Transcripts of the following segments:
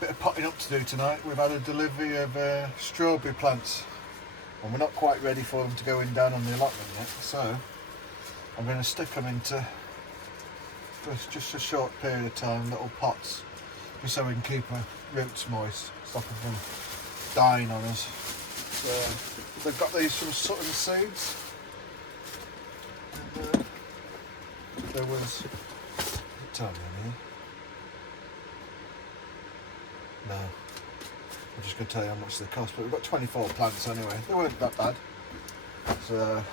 bit of potting up to do tonight. We've had a delivery of strawberry plants and we're not quite ready for them to go in down on the allotment yet, so I'm going to stick them into, for just a short period of time, little pots, just so we can keep our roots moist, stop them from dying on us. So they've got these from Sutton Seeds. And, there was, tell me here. No, I'm just going to tell you how much they cost, but we've got 24 plants anyway. They weren't that bad. So,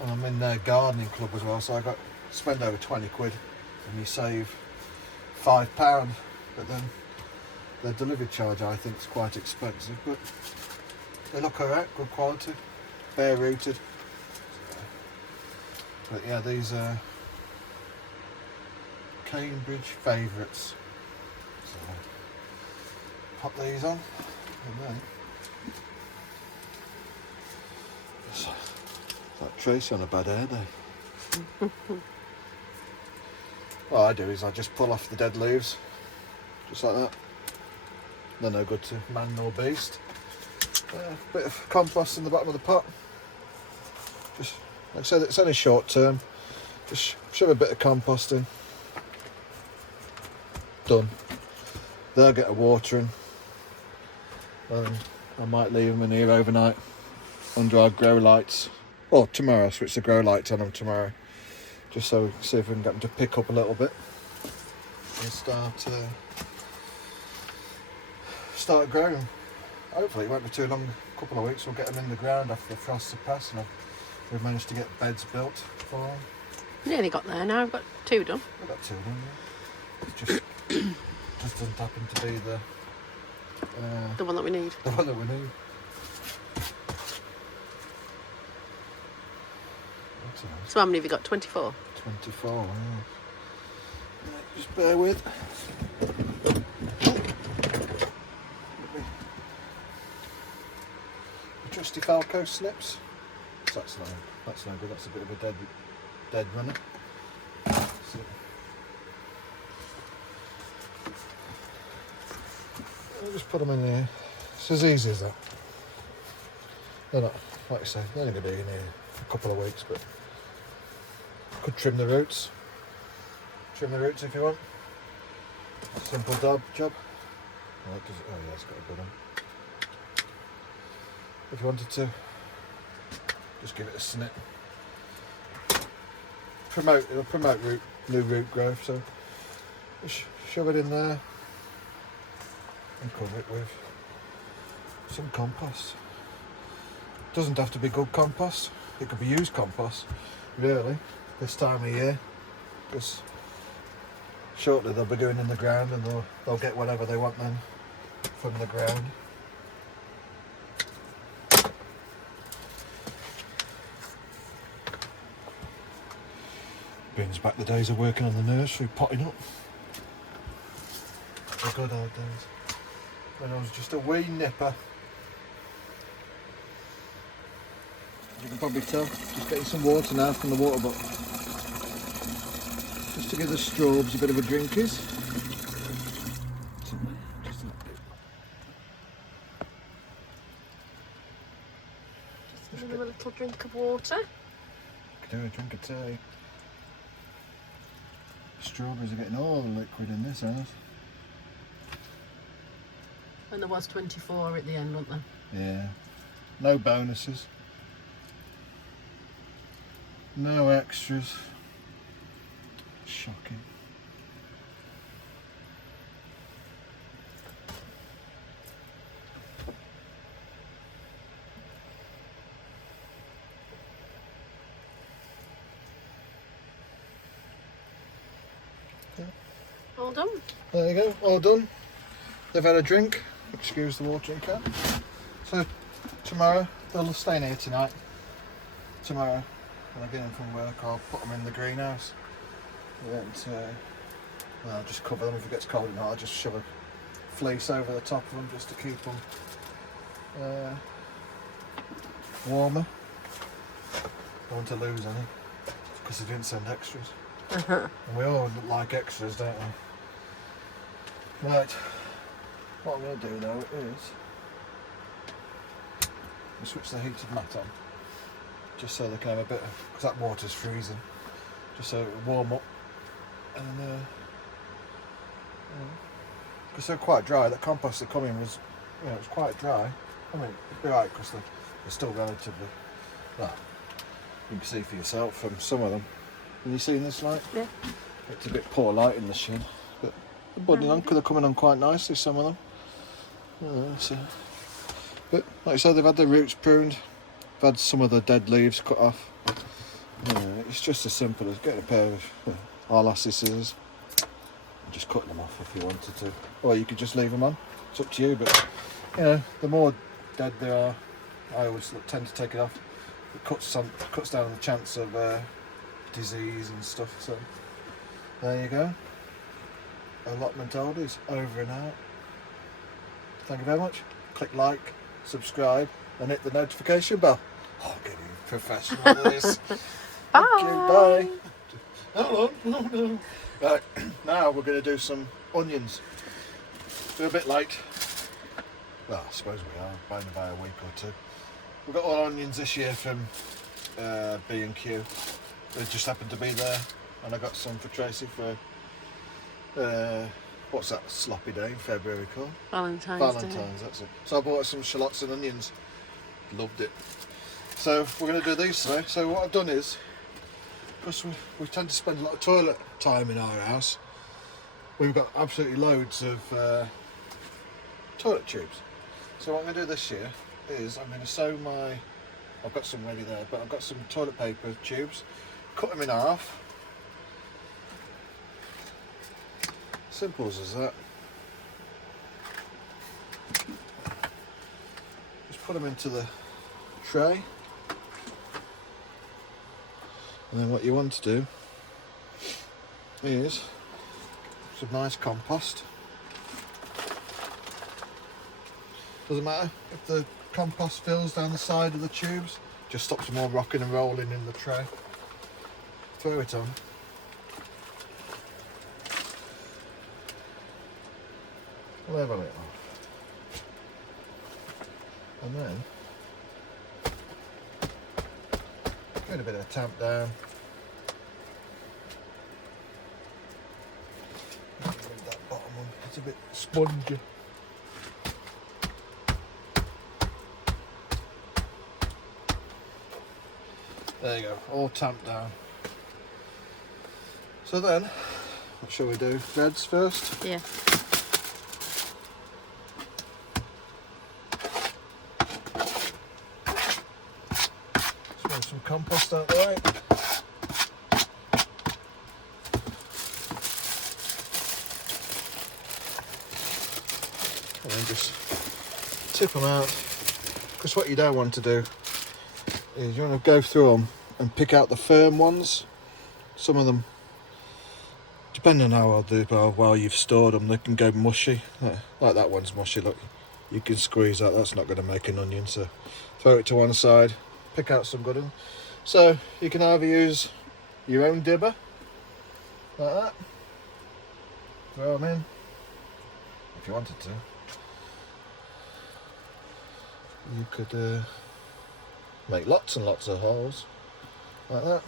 and I'm in their gardening club as well, so I got spend over 20 quid and you save £5. But then the delivery charge I think is quite expensive, but they look alright, good quality, bare rooted. But yeah, these are Cambridge favourites. So pop these on and then it's like Tracy on a bad hair day. What I do is I just pull off the dead leaves, just like that. They're no good to man nor beast. Bit of compost in the bottom of the pot. Just like I said, it's only short term. Just shove a bit of compost in. Done. They'll get a watering. I might leave them in here overnight under our grow lights. Or tomorrow, I'll switch the grow lights on them tomorrow. Just so we can see if we can get them to pick up a little bit and start growing. Hopefully it won't be too long, a couple of weeks, we'll get them in the ground after the frosts have passed and we've managed to get beds built for them. Nearly got there now, I've got 2 done. We've got 2 done, yeah. It just doesn't happen to be The one that we need. the one that we need. So how many have you got? 24? 24, yeah. Just bear with. The trusty Falco snips. That's no good, that's a bit of a dead runner. So, I'll just put them in here. It's as easy as that. They're not, like I say, they're only going to be in here for a couple of weeks, but could trim the roots. Trim the roots if you want. Simple job. Oh, yeah, it's got a good one. If you wanted to, just give it a snip. It'll promote new root growth, so just shove it in there and cover it with some compost. Doesn't have to be good compost, it could be used compost, really, this time of year, because shortly they'll be going in the ground and they'll get whatever they want then from the ground. Brings back the days of working on the nursery, potting up. The good old days. When I was just a wee nipper. You can probably tell, just getting some water now from the water bottle. Just to give the strobes a bit of a drinkies. Just a little drink of water. Could do a drink of tea. Strawberries are getting all the liquid in this house. And there was 24 at the end, wasn't there? Yeah. No bonuses. No extras. Shocking. All done. There you go, all done. They've had a drink. Excuse the watering can. So tomorrow, they'll stay in here tonight. Tomorrow, when I get in from work, I'll put them in the greenhouse. And I'll just cover them if it gets cold enough. I'll just shove a fleece over the top of them just to keep them warmer. Don't want to lose any because they didn't send extras. And we all like extras, don't we? Right, what I'm going to do now is I'll switch the heated mat on, just so they can have a bit of, because that water's freezing, just so it will warm up, and because they're quite dry. That compost that come in was, it's quite dry. I mean, it'd be right because they're still relatively, well, you can see for yourself from some of them. Have you seen this light? Yeah. It's a bit poor light in the shed, but they're budding on, because they're coming on quite nicely, some of them. But like I said, they've had their roots pruned, they've had some of the dead leaves cut off. It's just as simple as getting a pair of Arlassie scissors and just cutting them off if you wanted to. Or you could just leave them on, it's up to you, but the more dead they are, I always tend to take it off. It cuts down the chance of disease and stuff, so there you go. Allotment oldies over and out. Thank you very much. Click like, subscribe, and hit the notification bell. Oh, getting professional at this. Bye. Thank you, bye. Hold on, no. Right, now we're going to do some onions. We're a bit late. Well, I suppose we are, by a week or two. We've got all onions this year from B&Q. They just happened to be there, and I got some for Tracy for what's that sloppy day in February called? Valentine's Day. That's it. So I bought her some shallots and onions. Loved it. So we're going to do these today. So what I've done is, because we tend to spend a lot of toilet time in our house, we've got absolutely loads of toilet tubes. So what I'm going to do this year is I'm going to sew I've got some ready there, but I've got some toilet paper tubes, cut them in half. Simple as that. Just put them into the tray. And then what you want to do is some nice compost. Doesn't matter if the compost fills down the side of the tubes, just stops them all rocking and rolling in the tray. Throw it on. Level it off. And then give it a bit of a tamp down. Move that bottom one, it's a bit spongy. There you go, all tamped down. So then, what shall we do? Reds first? Yeah. Throw some compost out the way. And then just tip them out. Because what you don't want to do is you want to go through them and pick out the firm ones. Some of them, depending on how well you've stored them, they can go mushy. Like that one's mushy, look. You can squeeze that, that's not going to make an onion, so throw it to one side, pick out some good ones. So you can either use your own dibber, like that, throw them in, if you wanted to. You could make lots and lots of holes, like that.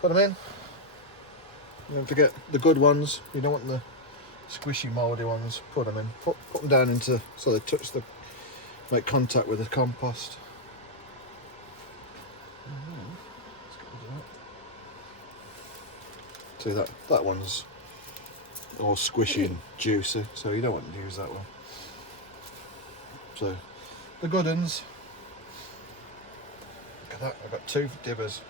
Put them in. Don't forget the good ones, you don't want the squishy mouldy ones. Put them in, put them down into, so they make contact with the compost. See that one's all squishy and juicy, so you don't want to use that one. So the good ones, look at that, I've got 2 dibbers.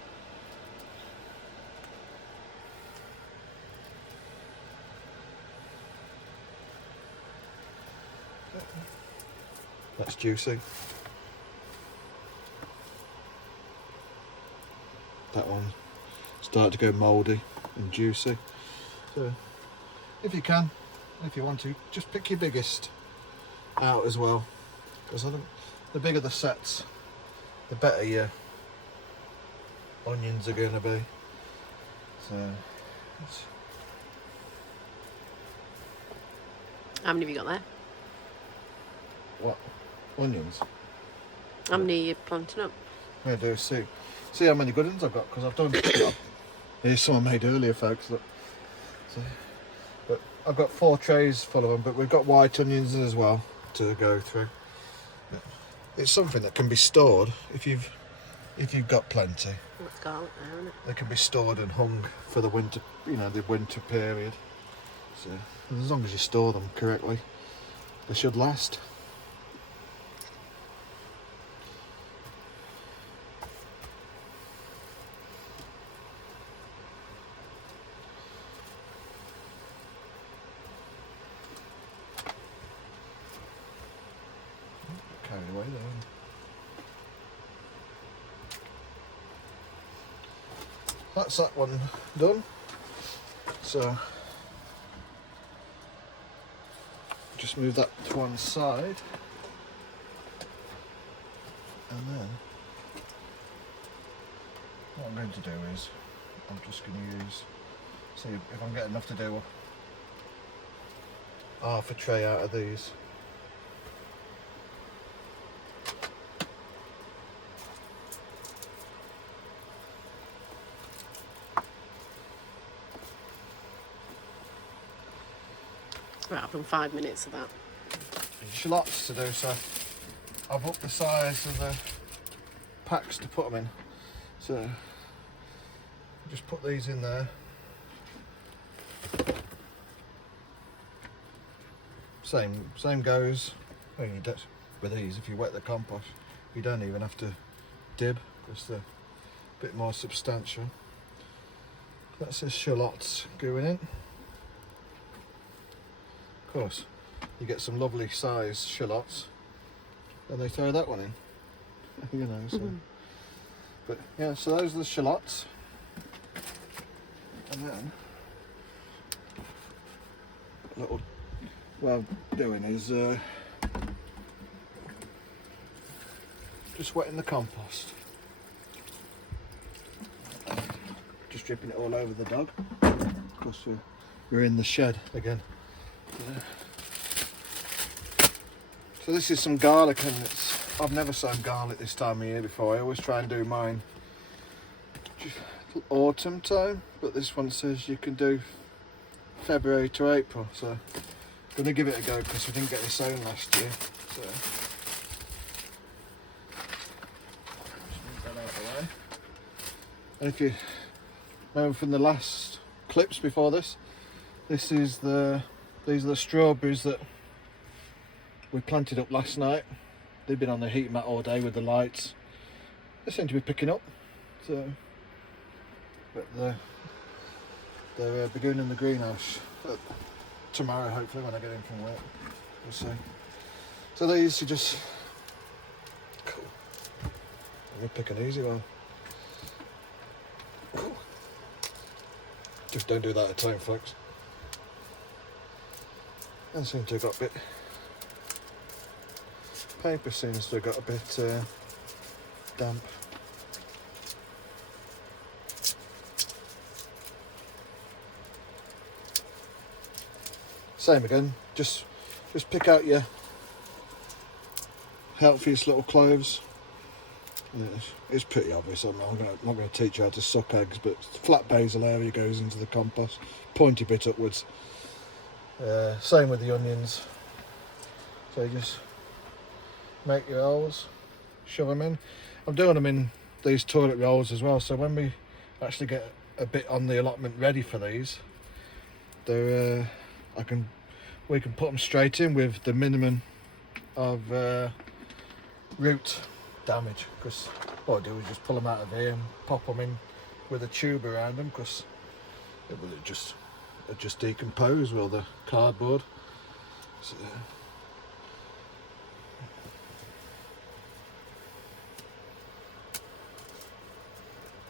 That's juicy. That one started to go mouldy and juicy. So if you can, if you want to, just pick your biggest out as well, because I think the bigger the sets, the better your onions are going to be. So How many have you got there? What? Onions? How many are you planting up? I'm going to do a see how many good ones I've got, because I've done... Here's some I made earlier, folks. Look. So, but I've got 4 trays full of them, but we've got white onions as well to go through. It's something that can be stored if you've got plenty. That's garlic there, isn't it? They can be stored and hung for the winter, the winter period. So as long as you store them correctly, they should last. Carried away there. That's that one done. So just move that to one side, and then what I'm going to do is I'm just going to see if I can get enough to do half a tray out of these. Right, I've done 5 minutes of that. There's lots to do, so I've upped the size of the packs to put them in. So just put these in there. Same goes. Well, you don't, with these, if you wet the compost, you don't even have to dib, because they're a bit more substantial. That's the shallots going in. Of course, you get some lovely sized shallots, and they throw that one in. So. But yeah, so those are the shallots, and then what I'm doing is just wetting the compost, just dripping it all over the dog. Of course, we're in the shed again. So this is some garlic, and I've never sown garlic this time of year before. I always try and do mine autumn time, but this one says you can do February to April, so I'm going to give it a go because we didn't get it sown last year. So just move that out of the way. And if you remember from the last clips before this, these are the strawberries that we planted up last night. They've been on the heat mat all day with the lights. They seem to be picking up. So, but they're beginning in the greenhouse tomorrow, hopefully, when I get in from work. We'll see. So these are just cool. We'll pick an easy one. Cool. Just don't do that at time, folks. And seem to have got a bit. Paper seems to have got a bit damp. Same again. Just pick out your healthiest little cloves. It's pretty obvious. I'm not going to teach you how to suck eggs, but flat basal area goes into the compost, pointy bit upwards. Same with the onions. So you just make your rolls, shove them in. I'm doing them in these toilet rolls as well, so when we actually get a bit on the allotment ready for these, they're we can put them straight in with the minimum of root damage, because what I do is just pull them out of here and pop them in with a tube around them, because it just decompose with all the cardboard. So,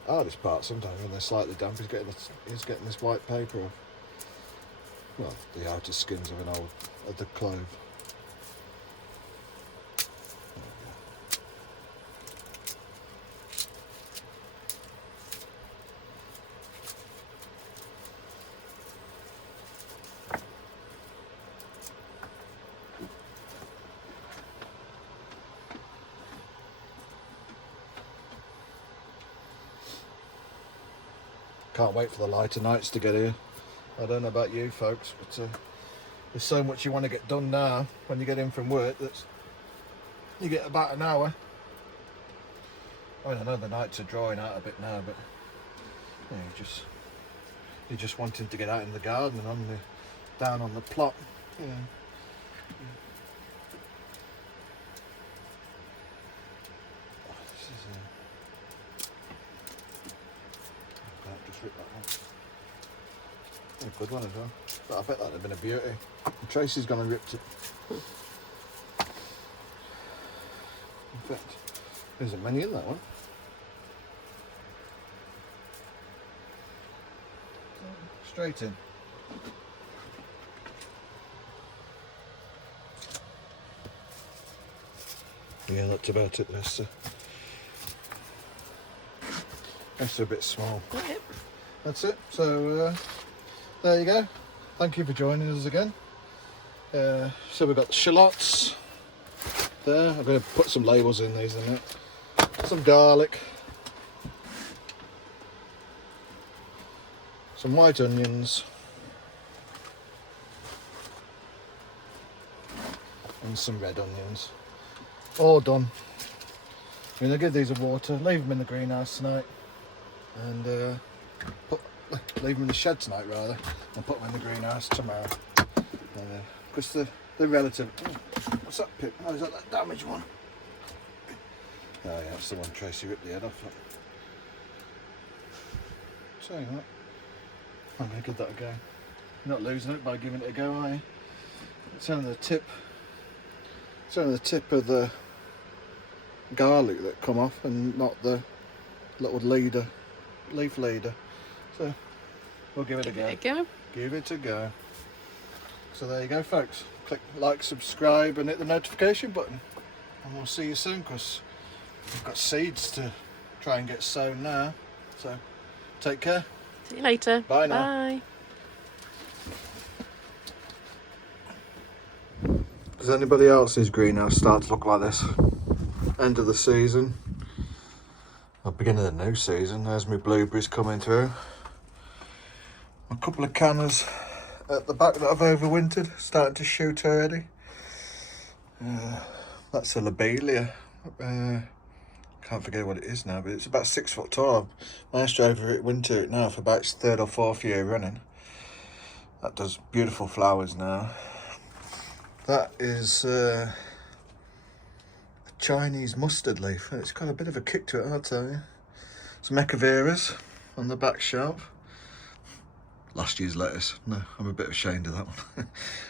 hardest part sometimes when they're slightly damp is getting this white paper off. Well, the outer skins of the clove. Can't wait for the lighter nights to get here. I don't know about you folks, but there's so much you want to get done now when you get in from work that you get about an hour. I mean, I know the nights are drawing out a bit now, but you know, you're just wanting to get out in the garden and down on the plot. You know. Oh, this is just rip that one. A good one as well. But I bet that'd have been a beauty. And Tracy's gone and ripped it. In fact, there isn't many in that one. Straight in. Yeah, that's about it, Lester. That's a bit small. Yep. That's it. So there you go. Thank you for joining us again. So we've got the shallots there. I'm going to put some labels in these in a minute. Some garlic. Some white onions. And some red onions. All done. I'm going to give these a water, leave them in the greenhouse tonight, and leave them in the shed tonight rather, and put them in the greenhouse tomorrow. Because they're relative. Oh, what's that pip? Oh, is that damaged one? Oh yeah, that's the one Tracy ripped the head off. So what? I'm going to give that a go. You're not losing it by giving it a go, are you? It's only the tip. It's only the tip of the garlic that come off, and not the little leaf leader. So we'll give it a go. There you go. Give it a go. So there you go, folks. Click like, subscribe, and hit the notification button, and we'll see you soon, because we've got seeds to try and get sown now. So take care. See you later. Bye now. Bye. Does anybody else's greenhouse start to look like this? End of the season, or beginning of the new season. There's my blueberries coming through. A couple of canners at the back that I've overwintered, starting to shoot already. That's a lobelia. Can't forget what it is now, but it's about 6 foot tall. I managed to overwinter it now for about its 3rd or 4th year running. That does beautiful flowers now. That is a Chinese mustard leaf. It's got a bit of a kick to it, I'll tell you. Some echeveras on the back shelf. Last year's lettuce. No, I'm a bit ashamed of that one.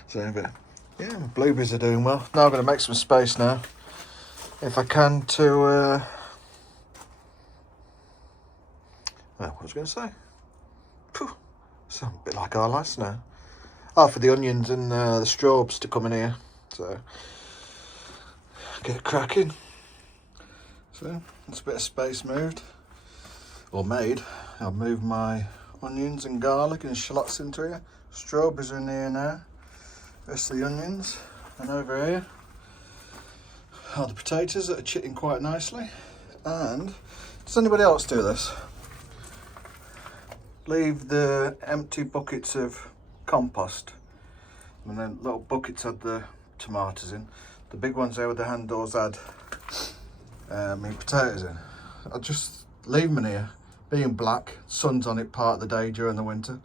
So, but yeah, my blueberries are doing well. Now I'm going to make some space now, if I can, to well, what was I going to say? Phew, sound a bit like our lice now. Oh, for the onions and the straws to come in here. So get cracking. So that's a bit of space moved, or made. I'll move my onions and garlic and shallots into here. Strawberries are in here now. Rest of the onions. And over here are the potatoes that are chitting quite nicely. And does anybody else do this? Leave the empty buckets of compost, and then little buckets had the tomatoes in. The big ones there with the handles had my potatoes in. I'll just leave them in here, being black, sun's on it part of the day during the winter.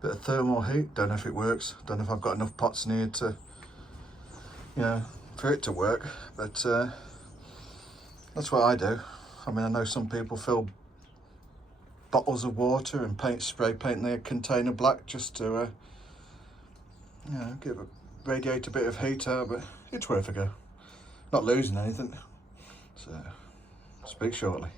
Bit of thermal heat, don't know if it works, don't know if I've got enough pots in here to, you know, for it to work, but that's what I do. I mean, I know some people fill bottles of water and spray paint their container black just to you know, radiate a bit of heat out, but it's worth a go. Not losing anything. So, speak shortly.